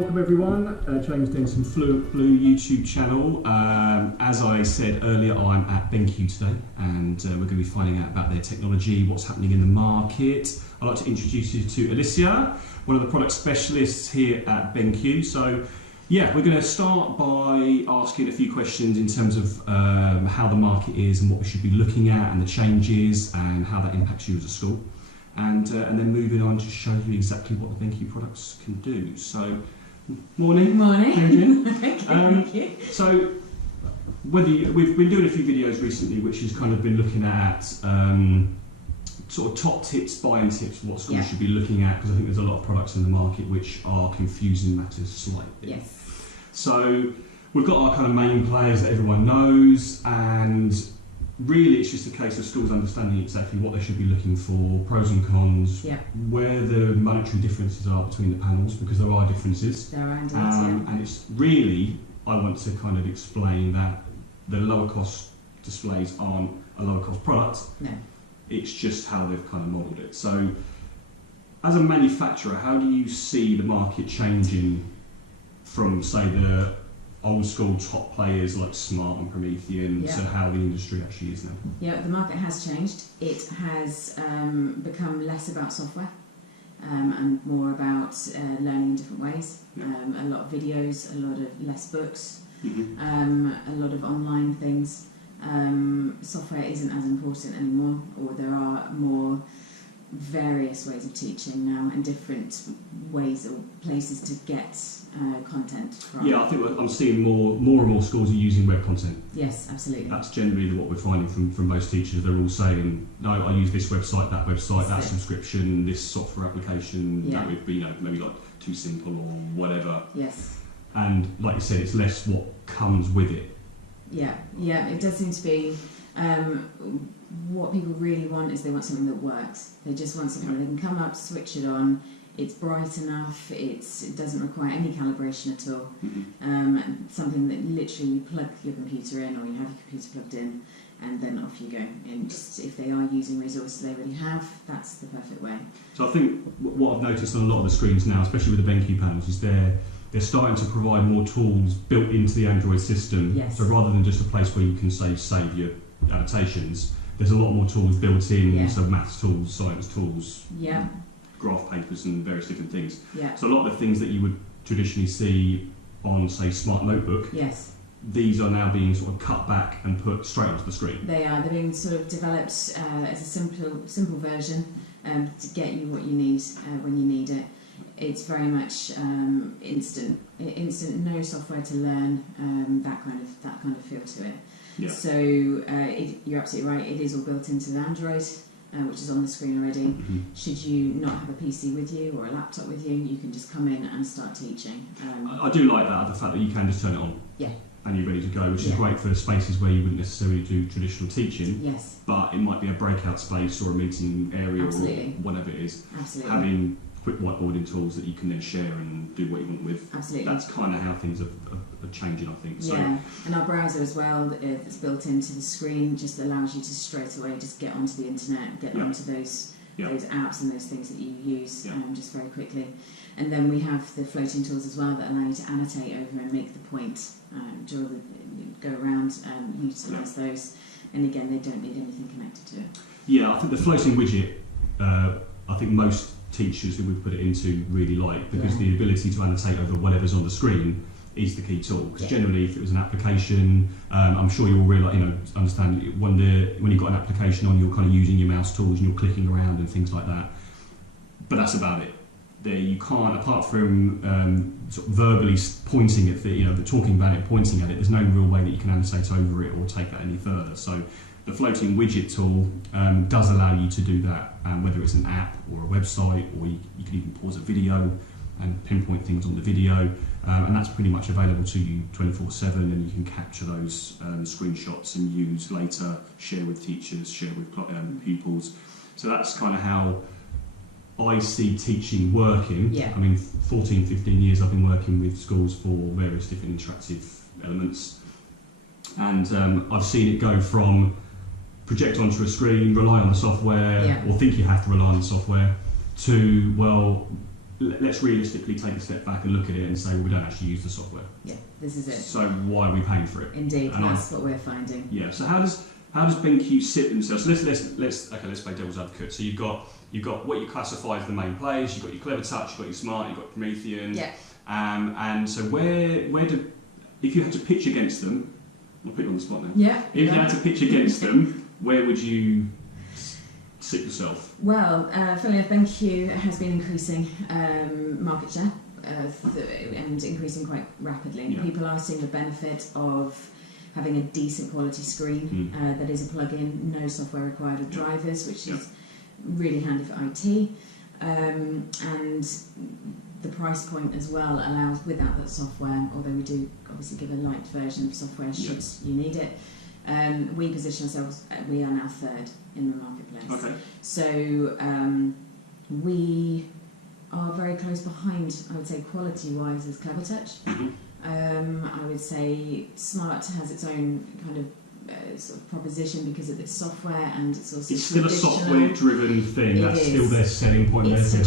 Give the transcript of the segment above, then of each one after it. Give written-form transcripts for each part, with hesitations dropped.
Welcome everyone, James Denson, Fluentblu YouTube channel. As I said earlier, I'm at BenQ today and we're going to be finding out about their technology, what's happening in the market. I'd like to introduce you to Alicia, one of the product specialists here at BenQ. So yeah, we're going to start by asking a few questions in terms of how the market is and what we should be looking at and the changes and how that impacts you as a school. And then moving on to show you exactly what the BenQ products can do. So, morning. Morning. Thank you. So, we've been doing a few videos recently, which has kind of been looking at sort of top tips, buying tips for what schools should be looking at, because I think there's a lot of products in the market which are confusing matters slightly. Yes. So, we've got our kind of main players that everyone knows, and really it's just a case of schools understanding exactly what they should be looking for, pros and cons, where the monetary differences are between the panels, because there are differences. There are indeed, and it's really, I want to kind of explain that the lower cost displays aren't a lower cost product. No. It's just how they've kind of modelled it. So as a manufacturer, how do you see the market changing from, say, the old school top players like Smart and Promethean to how the industry actually is now? Yeah, the market has changed. It has become less about software and more about learning in different ways. A lot of videos, a lot of less books, a lot of online things. Software isn't as important anymore, or there are more various ways of teaching now and different ways or places to get content from. Yeah, I think I'm seeing more and more schools are using web content. Yes, absolutely. That's generally what we're finding from most teachers. They're all saying, no, I use this website, that subscription, this software application, that would be maybe like too simple or whatever. Yes. And like you said, it's less what comes with it. Yeah, it does seem to be what people really want is they want something that works. They just want something that they can come up, switch it on, it's bright enough, it doesn't require any calibration at all. Something that literally you plug your computer in, or you have your computer plugged in, and then off you go. And just, if they are using resources they already have, that's the perfect way. So I think what I've noticed on a lot of the screens now, especially with the BenQ panels, is they're starting to provide more tools built into the Android system. Yes. So rather than just a place where you can save your annotations, there's a lot more tools built in, so maths tools, science tools, graph papers and various different things. So a lot of the things that you would traditionally see on, say, Smart Notebook, these are now being sort of cut back and put straight onto the screen. They're being sort of developed as a simple version to get you what you need when you need it. It's very much instant, no software to learn, that kind of feel to it. So you're absolutely right. It is all built into the Android, which is on the screen already. Should you not have a PC with you or a laptop with you, you can just come in and start teaching. I do like that, the fact that you can just turn it on. And you're ready to go, which is great for spaces where you wouldn't necessarily do traditional teaching. But it might be a breakout space or a meeting area or whatever it is. Having quick whiteboarding tools that you can then share and do what you want with. That's kind of how things are changing, I think. So, and our browser as well, that's built into the screen, just allows you to straight away just get onto the internet, get onto those apps and those things that you use just very quickly. And then we have the floating tools as well that allow you to annotate over and make the point, go around, utilise those. And again, they don't need anything connected to it. Yeah, I think the floating widget, I think most teachers who we've put it into really like, because the ability to annotate over whatever's on the screen is the key tool. Because generally, if it was an application, I'm sure you'll understand when you've got an application on, you're kind of using your mouse tools and you're clicking around and things like that. But that's about it. There, you can't, apart from sort of verbally pointing at talking about it, pointing at it. There's no real way that you can annotate over it or take that any further. So the floating widget tool does allow you to do that, whether it's an app or a website, or you can even pause a video and pinpoint things on the video, and that's pretty much available to you 24/7, and you can capture those screenshots and use later, share with teachers, share with pupils. So that's kind of how I see teaching working. I mean, 14, 15 years I've been working with schools for various different interactive elements, and I've seen it go from project onto a screen, rely on the software, or think you have to rely on the software, to, well, let's realistically take a step back and look at it and say, well, we don't actually use the software. Yeah, this is it. So why are we paying for it? Indeed, and that's what we're finding. Yeah. So how does BenQ sit themselves? So let's play devil's advocate. So you've got what you classify as the main players. You've got your Clever Touch, you've got your Smart, you've got Promethean. Yeah. And so if you had to pitch against them, I'll put you on the spot now. Yeah. If you had to pitch against them, where would you sit yourself? Well, funnily enough, BenQ has been increasing market share and increasing quite rapidly. Yeah. People are seeing the benefit of having a decent quality screen that is a plug-in, no software required with drivers, which is really handy for IT. And the price point as well allows, without that software, although we do obviously give a light version of software should you need it, we position ourselves, we are now third in the marketplace. Okay. So we are very close behind, I would say, quality-wise, as Clever Touch. I would say Smart has its own kind of sort of proposition because of its software, and it's also still a software-driven thing. That's still their selling point. It's a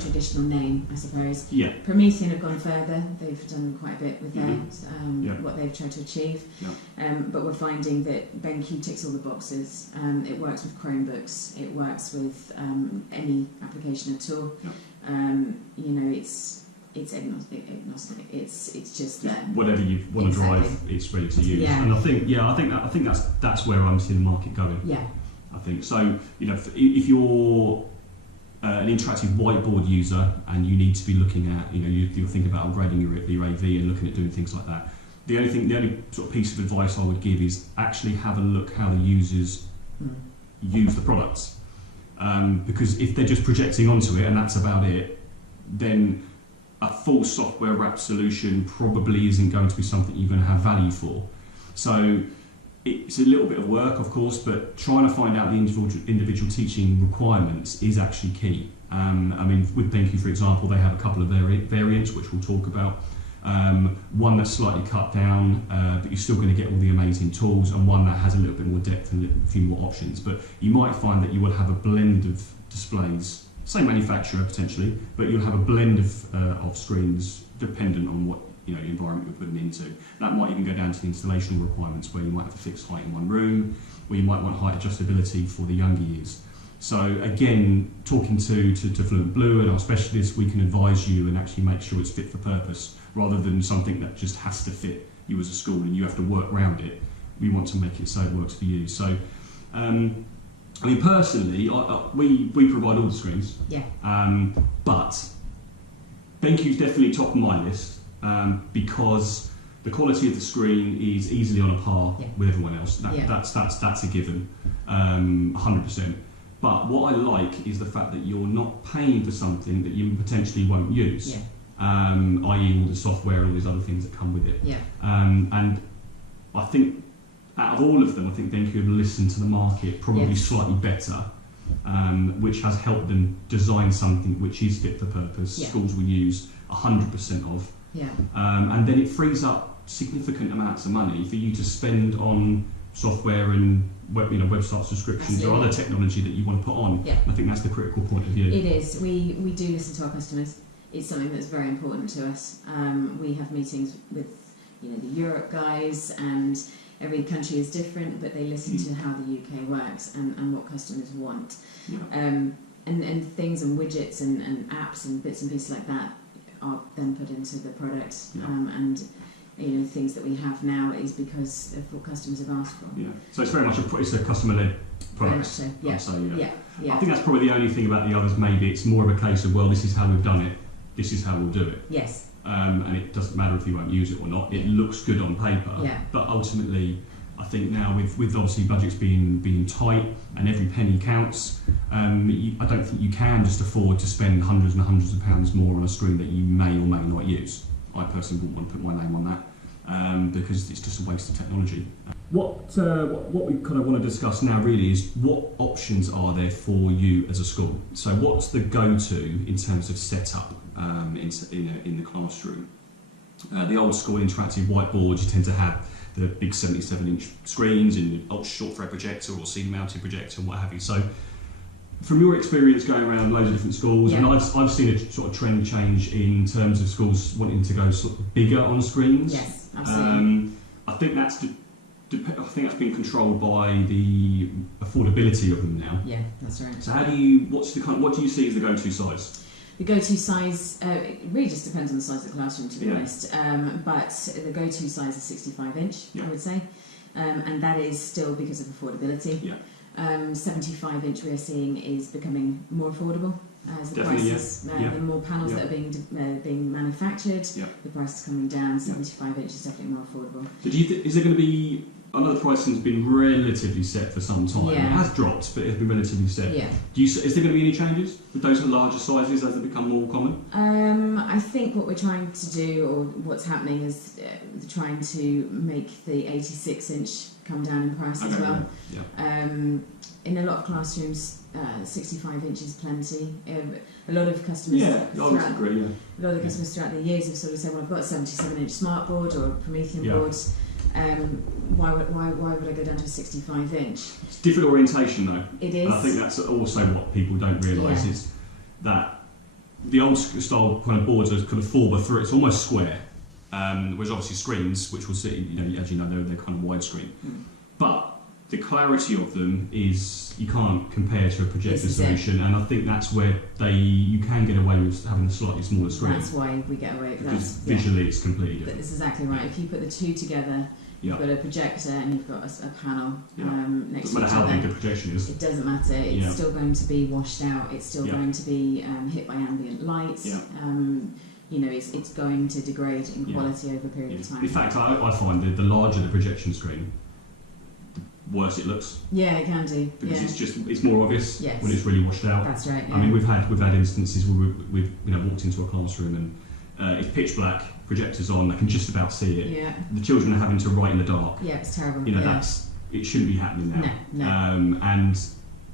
traditional name, I suppose. Yeah. Promethean have gone further. They've done quite a bit with what they've tried to achieve. Yeah. But we're finding that BenQ ticks all the boxes. It works with Chromebooks. It works with any application at all. Yeah. It's agnostic. It's just there. Whatever you want to drive, it's ready to use. Yeah. And I think that's where I'm seeing the market going. Yeah. I think so. If you're an interactive whiteboard user and you need to be looking at, you're thinking about upgrading your AV and looking at doing things like that. The only sort of piece of advice I would give is actually have a look how the users use the products, because if they're just projecting onto it and that's about it, then a full software wrap solution probably isn't going to be something you're going to have value for. So it's a little bit of work, of course, but trying to find out the individual teaching requirements is actually key. With BenQ, for example, they have a couple of variants, which we'll talk about. One that's slightly cut down, but you're still going to get all the amazing tools, and one that has a little bit more depth and a few more options. But you might find that you will have a blend of displays, same manufacturer potentially, but you'll have a blend of screens dependent on what environment you're putting into. That might even go down to the installation requirements, where you might have a fixed height in one room, where you might want height adjustability for the younger years. So again, talking to Fluentblu and our specialists, we can advise you and actually make sure it's fit for purpose, rather than something that just has to fit you as a school and you have to work around it. We want to make it so it works for you. So personally, we provide all the screens. Yeah. But BenQ is definitely top of my list because the quality of the screen is easily on a par with everyone else. That's a given, 100%. But what I like is the fact that you're not paying for something that you potentially won't use, i.e. all the software and all these other things that come with it. Yeah. And I think out of all of them, I think BenQ have listened to the market probably slightly better, which has helped them design something which is fit for purpose. Yeah. Schools will use 100% of. Yeah. And then it frees up significant amounts of money for you to spend on software and website subscriptions or other technology that you want to put on. Yeah. I think that's the critical point of view. It is. We do listen to our customers. It's something that's very important to us. We have meetings with the Europe guys, and every country is different, but they listen to how the UK works and what customers want. Yeah. And things and widgets and apps and bits and pieces like that are then put into the product. Yeah. And things that we have now is because of what customers have asked for. Yeah. So it's very much a customer-led product. So, yeah. I'd say, yeah. Yeah. I think that's probably the only thing about the others. Maybe it's more of a case of, well, this is how we've done it. This is how we'll do it. Yes. And it doesn't matter if you won't use it or not. It looks good on paper. Yeah. But ultimately, I think now with obviously budgets being tight and every penny counts, I don't think you can just afford to spend hundreds and hundreds of pounds more on a screen that you may or may not use. I personally wouldn't want to put my name on that because it's just a waste of technology. What we kind of want to discuss now really is what options are there for you as a school. So what's the go-to in terms of setup in the classroom? The old school interactive whiteboards, you tend to have the big 77-inch screens and ultra short thread projector or scene mounted projector and what have you. So from your experience going around loads of different schools, Yeah. and I've seen a sort of trend change in terms of schools wanting to go sort of bigger on screens. Yes, absolutely. I think that's been controlled by the affordability of them now. Yeah, that's right. So what do you see as the go-to size? The go-to size, it really just depends on the size of the classroom, to be honest. But the go-to size is 65 inch, I would say. And that is still because of affordability. Yeah. 75 inch we are seeing is becoming more affordable as the prices, the more panels that are being manufactured, the price is coming down. 75 inch is definitely more affordable. So is there going to be, I know the pricing's been relatively set for some time. Yeah. It has dropped, but it's been relatively set. Yeah. Is there going to be any changes with those larger sizes as they become more common? I think what we're trying to do, or what's happening, is trying to make the 86 inch come down in price as well. Yeah. In a lot of classrooms, 65 inch is plenty. A lot of customers, I would agree. Yeah. A lot of the customers throughout the years have sort of said, "Well, I've got a 77 inch smart board or a Promethean board. Why would I go down to a 65 inch?" It's different orientation though. It is. And I think that's also what people don't realise is that the old style kind of boards are kind of 4x3. It's almost square. Whereas obviously screens, which will sit, as you know, they're kind of widescreen. But the clarity of them is you can't compare to a projector solution, and I think that's where you can get away with having a slightly smaller screen. That's why we get away with that. Because visually it's completely different. That's exactly right. If you put the two together, you've got a projector and you've got a panel next to each other. Doesn't matter how big the projection is. It doesn't matter. It's still going to be washed out. It's still going to be hit by ambient light. It's going to degrade in quality over a period of time. In fact, I find that the larger the projection screen, the worse it looks. Yeah, it can do. Because it's more obvious when it's really washed out. That's right. Yeah. I mean, we've had instances where we've walked into a classroom and it's pitch black, projectors on, they can just about see it. Yeah. The children are having to write in the dark. Yeah, it's terrible. It shouldn't be happening now. No. And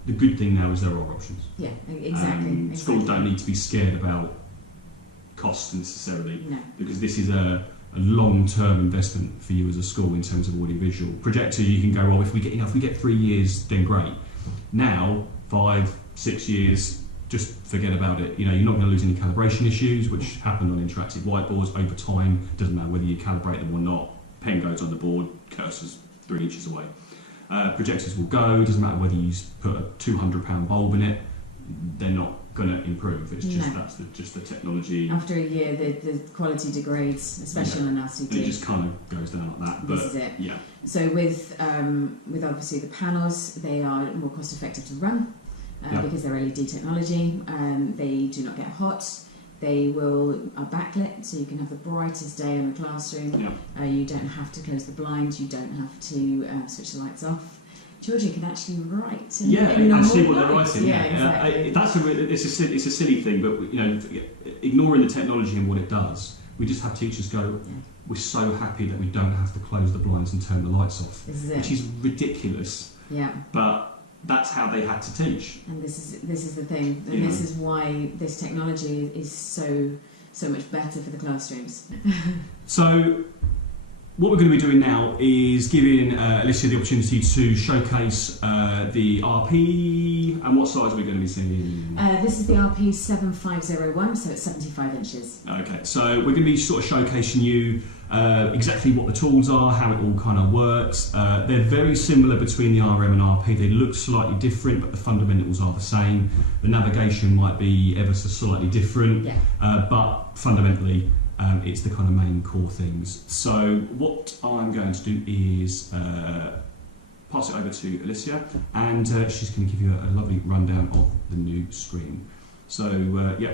the good thing now is there are options. Yeah, exactly. Schools don't need to be scared about cost necessarily, because this is a long-term investment for you as a school in terms of audiovisual. Projector, you can go, well, if we get 3 years, then great. Now, 5, 6 years, just forget about it. You're not going to lose any calibration issues, which happen on interactive whiteboards over time. Doesn't matter whether you calibrate them or not. Pen goes on the board, cursor's 3 inches away. Projectors will go. Doesn't matter whether you put a £200 bulb in it. They're not going to improve. It's just that's just the technology. After a year, the quality degrades, especially on an LCD. And it just kind of goes down like that. This is it. Yeah. So with obviously the panels, they are more cost effective to run because they're LED technology. They do not get hot. They are backlit, so you can have the brightest day in the classroom. Yeah. You don't have to close the blinds. You don't have to switch the lights off. Children can actually write. And see what they're writing. Exactly. It's a silly thing, but ignoring the technology and what it does, we just have teachers go, we're so happy that we don't have to close the blinds and turn the lights off, which is ridiculous. Yeah. But that's how they had to teach. And this is the thing, and this is why this technology is so much better for the classrooms. So what we're going to be doing now is giving Alicia the opportunity to showcase the RP, and what size are we going to be seeing? This is the RP 7501, so it's 75 inches. Okay, so we're going to be sort of showcasing you exactly what the tools are, how it all kind of works. They're very similar between the RM and RP. They look slightly different, but the fundamentals are the same. The navigation might be ever so slightly different, but fundamentally it's the kind of main core things. So what I'm going to do is pass it over to Alicia, and she's going to give you a lovely rundown of the new screen. So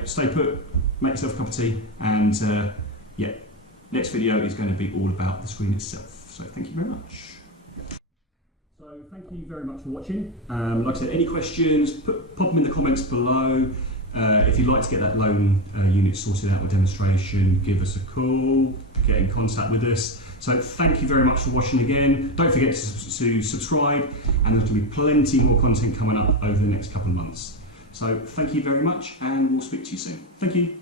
stay put, make yourself a cup of tea, and next video is going to be all about the screen itself. So thank you very much. So thank you very much for watching. Like I said, any questions, pop them in the comments below. If you'd like to get that loan unit sorted out with demonstration, give us a call, get in contact with us. So thank you very much for watching again. Don't forget to subscribe, and there's going to be plenty more content coming up over the next couple of months. So thank you very much, and we'll speak to you soon. Thank you.